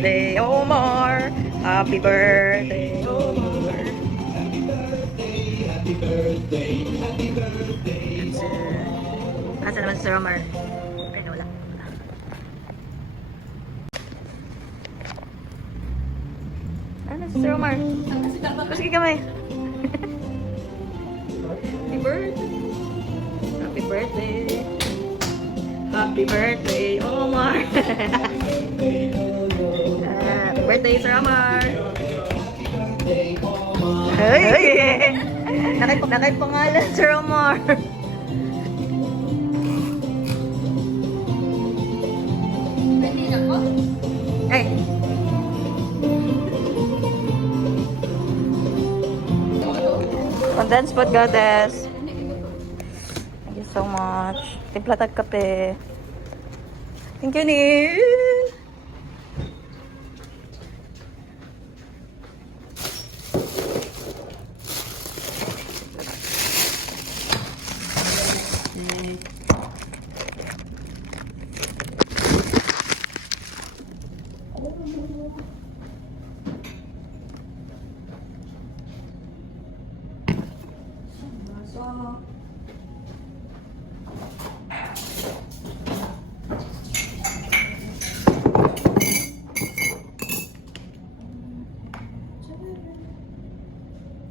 birthday, Omar. Happy birthday, Omar. Happy birthday, happy birthday. Asa naman si Sir Omar? Ay, wala. Ano si Sir Omar? Sige kamay. Happy birthday. Happy birthday. Happy birthday, Omar. Happy birthday, Sir Omar. Hey! Nakay pangalan, Sir Omar. Ay. Condensed food goddess. Thank you so much. Timpla tag kape. Thank you, Neil.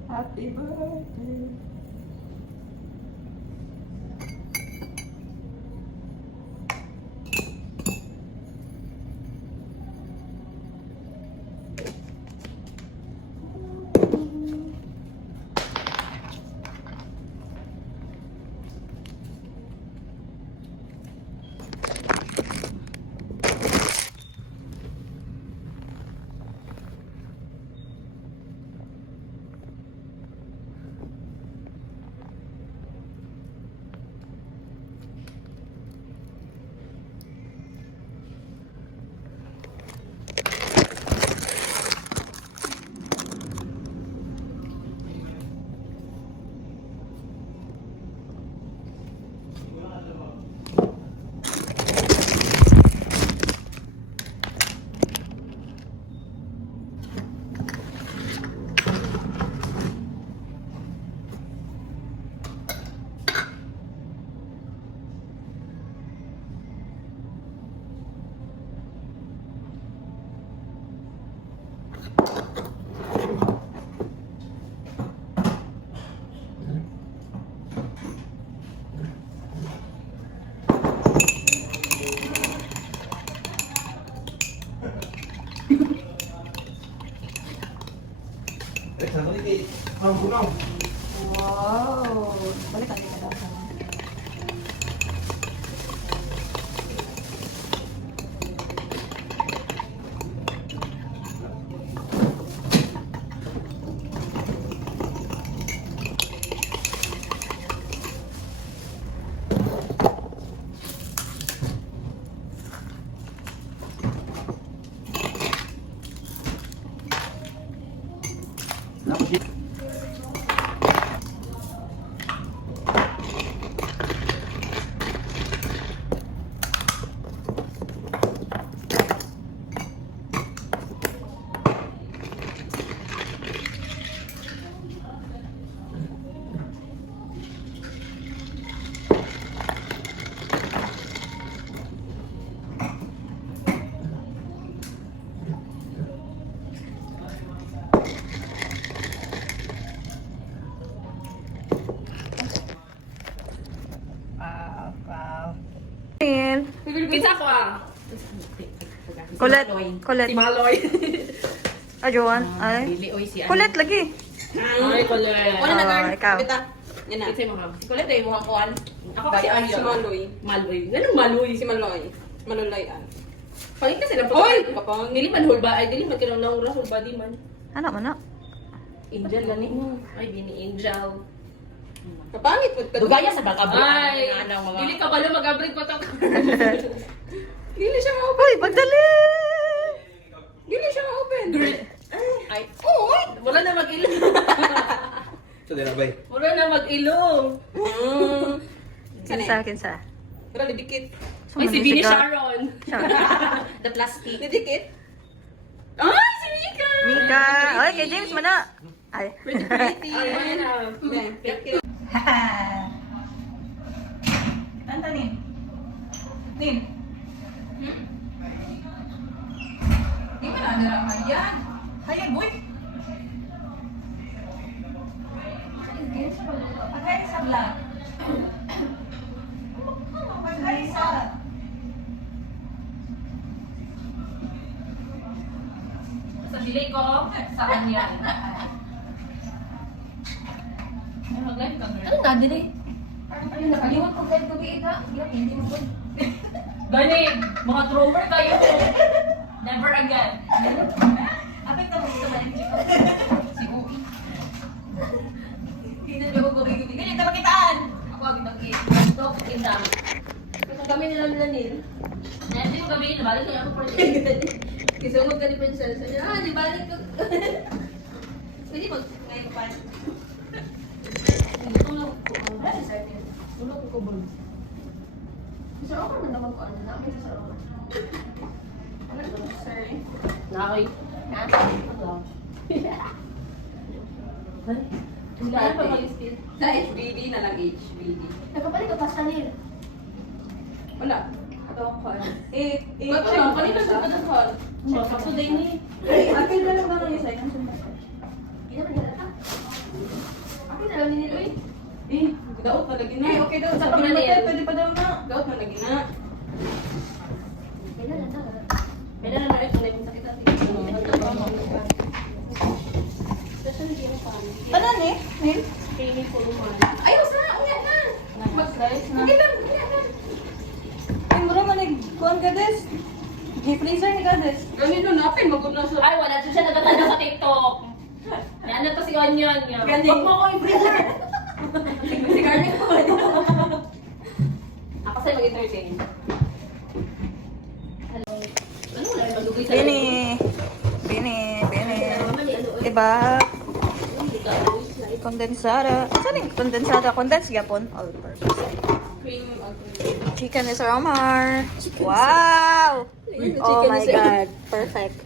Happy birthday. Wow. Balik ka dito daw. Pizza ko ah. Colette. Colette. Si Maloy. Ah, Joan. Ay. Dili oy si Colette lagi. Ay, Colette. Wala na, girl. Ikaw. Yan na. Pizza mo ha. Si Colette ay mukhang kuhan. Ako kasi Bayan ay si Maloy. Maloy. Ganun Maloy. Si Maloy. Malulayan. Pangit kasi lang. Oy! Kapang dili man hulba ay dili man kinang lang hulba di man. Ano mo na? Angel gani mo. Ay bini Angel. Kapangit po. Dugaya sa baka Ay, mga dili ka pala mag-abrig pa to. Dili siya ma-open. Uy, pagdali! Dili siya ma-open. Ay, oy, wala na mag-ilong. So, di na ba? Wala na mag-ilong. Kinsa, kinsa. Pero didikit. Ay, si Bini Sharon. Sharon. The plastic. Didikit. Ay, si Mika! Mika! Ay, kay James mana! Ay. Pretty. Tanta, Nin. Nin. Di ba nanaraman yan? Hayag, boy. Pagkaya sa vlog. Pagkaya sa... Sa bili ko, sa kanya. Ay, mag-live ka, girl. Ano na, dili? Ano na, kaliwat kong live ko kita. Hindi mo po. Gani, mga thrower kayo. Never again. Apit na mo sa mga si Uwi. Hindi na ko gubi-gubi. Ganyan na makitaan. Ako agad ang Ito, kindam. Kung kami nilamin. Hindi mo gabi, nabalik ko ako for Kasi umag ka ni Princess. Sabi niya, di balik ko. Pwede mag ngayon ko pa. Tulog ko. Tulog ko ba? Sir, ako naman naman ko ano. Nakakita sa ako. Ano ito, sir? Nakay. Ha? Wala pa mag-spin. Sa HBD na lang HBD. Nagpapalit ko pas kanil. Wala. Ito ang call. Eh, Ba't siya? Kanina siya ka call. Sakto din ni. Akin na lang ba ng isa? Yung sunod. Hindi naman nila ta. Ako na lang nila, uy. Eh, daot na lagi na. Okay daw. Sa Sabi pamilya. naman tayo, pwede pa daw na. Daot na lagi na. Kailan na ta? May na naman ito na yung sakit natin. Ano ni? Nin? Training ko naman. Ayos na! Uya na! Mag-slice na. Okay lang! Uya na! Ay, mura man nag-kuhan ka des. G-freezer ni ka des. Ganito na. Apin, magod na siya. Ay, wala siya nagtatanda sa TikTok. Yan na to si Onion. Galing. Huwag mo ko yung freezer. Si Garnet ko. Ako sa'yo mag-entertain. Hello. Ano wala yung malugay sa Bini. Bini. Diba? Kondensada. Saan yung kondensada? Condense gapon? All purpose. Cream. Chicken is Omar. Wow! Oh my God. Perfect.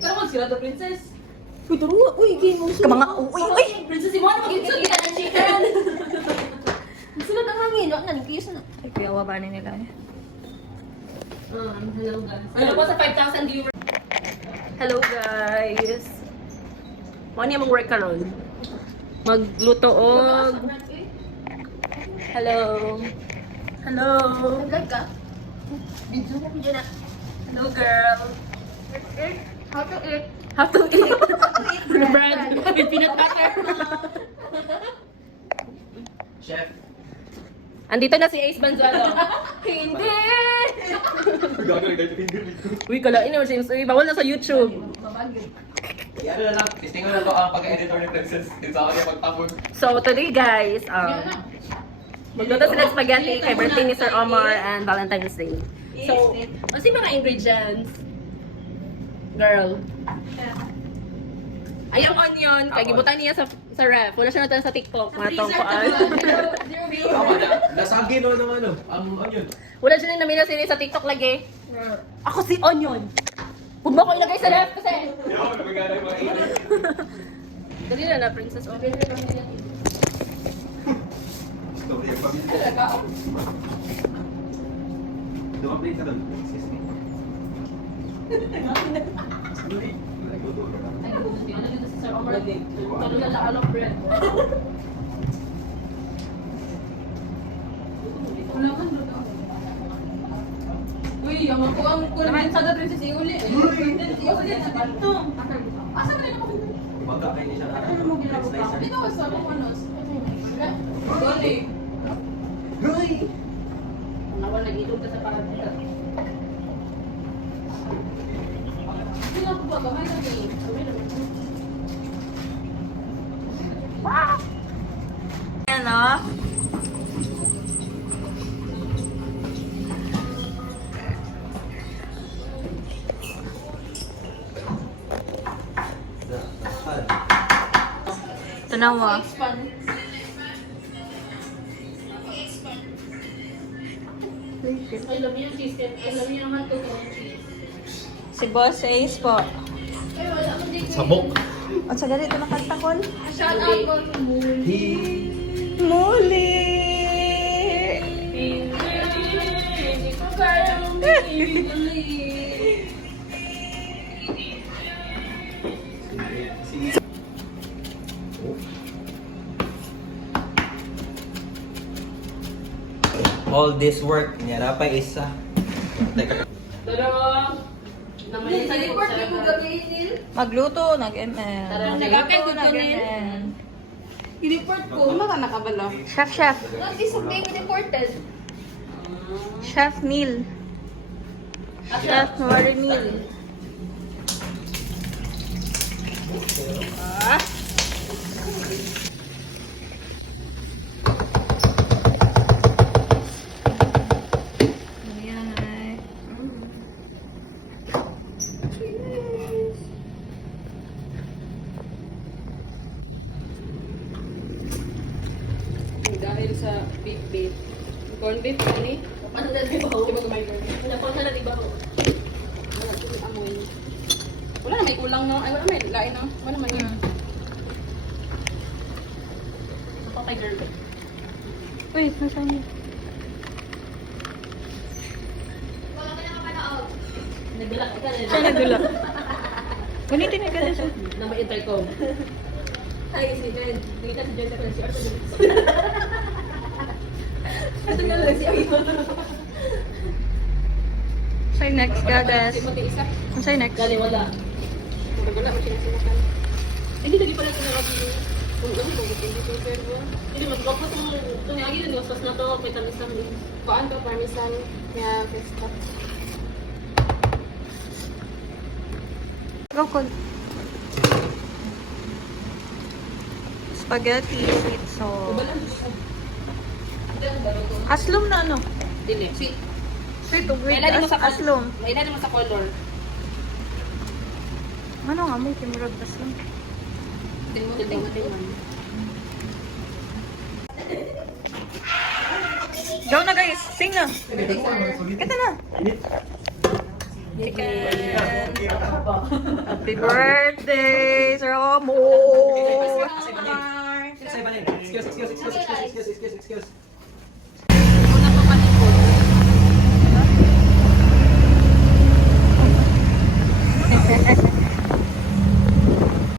Ikaw naman sila to, princess. Kamanga, uy, uy! Princess Simone, mag-insult kita ng chicken. Sunod ang hangin. Wala na, nagkiyos na. Ay, kuya, wabanin nila eh. Hello guys. Hello po sa 5,000 viewers. Hello guys. Ano yung work ka ron? Magluto og... Hello. Hello. Nag-vlog ka? Video na. Hello girl. How to eat? How to eat? Bread with peanut butter. Chef. Andito na si Ace Banzuelo. Hindi! Gagawin dahil finger. Uy, kalain naman James. Uy, bawal na sa YouTube. Ano na lang, testing ko na to ang pag-editor ni Princess. Sa akin pagtapon. So today guys, magluto sila ng spaghetti kay birthday ni Sir Omar and Valentine's Day. So, ano si mga ingredients? Girl. Ay, ang onion, kay gibutan niya sa ref. Wala siya natin sa TikTok. Matong kuan. Tama na. Nasagi no ng ano, ang onion. Wala siya na minasiri sa TikTok lagi. Ako si Onion. Huwag mo ko ilagay sa ref kasi. Yaw, nabigara yung mga ino. Dali na princess. Okay. Sorry, yung pamilya. Dumaplit ka doon. Excuse me. Ay, ano dito si Sir Omar? Kalula sa along bread. Wala man doon. Uy, ang ako ang kulang sa princess Iuli. Iuli na dito. Asa mo nila kapit? Magkakain niya siya. Ano mo ginagawa? Dito ka sa Bukanos. Goli. Goy! Nawala nag-ilog ka sa parang Sino po ba? Kamay na kayo. Ayan o. Ito na mo. I love you, cheese. I love you naman to cheese. Si Boss Ace po. Sabok. At sa ganito nakanta ko. Shout out po to Muli. Muli! Hindi ko kayang bibili. All this work, nyara pa isa. Teka. Pero, naman Sa report, may ko gagawin. Magluto, nag-ML. Nagkakay ko Magluto, to nil. nag-ML. I-report ko. ka nakabalo? Chef, chef. Not is being reported. Chef Neil. Chef Nori Neil. Ayan. Dahil sa beef beef. Corn beef, ini? Ano na di ba? Di ba kumain ko? Ano pa na di ba ko? Wala ko yung amoy. Wala na may kulang no. Ay wala may lain no. Wala man yun. Ako kay girl. Wait, nasaan yun? Wala ka nakapanood. Nagdala ka na. Siya nagdula. Gunitin na gano'n siya. Na may intercom. Ay, si Ben. Dito si Jen sa si Arthur. Ito na lang siya. Sa'yo next, gagas. Si Mati isa. Sa'yo next. Dali wala. Wala mo sinasilakan. Hindi lagi pala tinawag niyo. Kung ano kung hindi ko pero hindi mas kapos mo ito ni agi din sos na to parmesan ni. Kuan ka parmesan kaya pesto. Go, Col. Spaghetti, sweet sauce. Aslum na ano? Dili. Sweet. Sweet to great Kailan mo sa aslum. Kailan mo sa color. Ano nga mo, kimurag aslum. Tingnan. Go na guys, sing na. Kata na. Happy birthday, Sir Omo! Excuse.